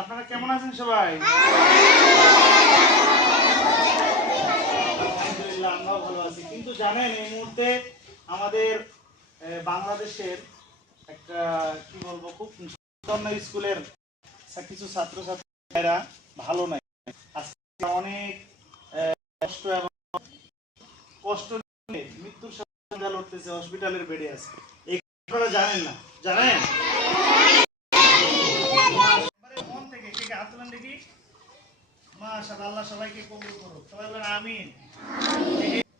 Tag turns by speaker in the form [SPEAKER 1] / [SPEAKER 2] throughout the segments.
[SPEAKER 1] আপনারা কেমন আছেন সবাই আলহামদুলিল্লাহ আমরাও ভালো আছি কিন্তু জানেন, এই মুহূর্তে আমাদের বাংলাদেশের একটা, কি বলব, খুব স্কুলের কিছু ছাত্রছাত্রীরা ভালো নাই। আজকে অনেক কষ্ট এবং কষ্ট মৃত্যুর সাথে লড়তেছে হসপিটালের বেডে আছে। এই জানেন না? জানেন? মন থেকে দেখি। আল্লাহ সবাইকে কবুল করুক। সবাই বলেন, আমিন।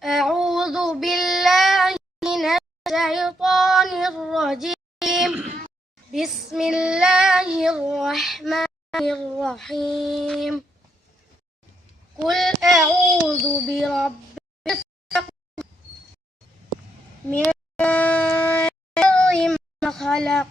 [SPEAKER 2] أعوذ بالله من الشيطان الرجيم. بسم الله الرحمن الرحيم. قل أعوذ برب من شر ما خلق.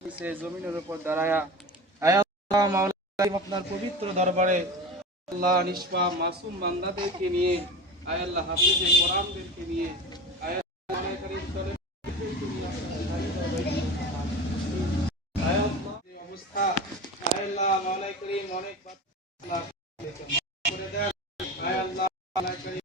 [SPEAKER 3] সে জমিনের উপর দাঁড়ায়া আপনার পবিত্র দরবারে আল্লাহ নিষ্পাপ মাসুম বান্দাদেরকে নিয়ে আয় আল্লাহ হাফিজে কোরআনদেরকে নিয়ে অবস্থা আয় আল্লাহ মাওলা কারীম, অনেক করে দেন আয় আল্লাহ মাওলা কারীম,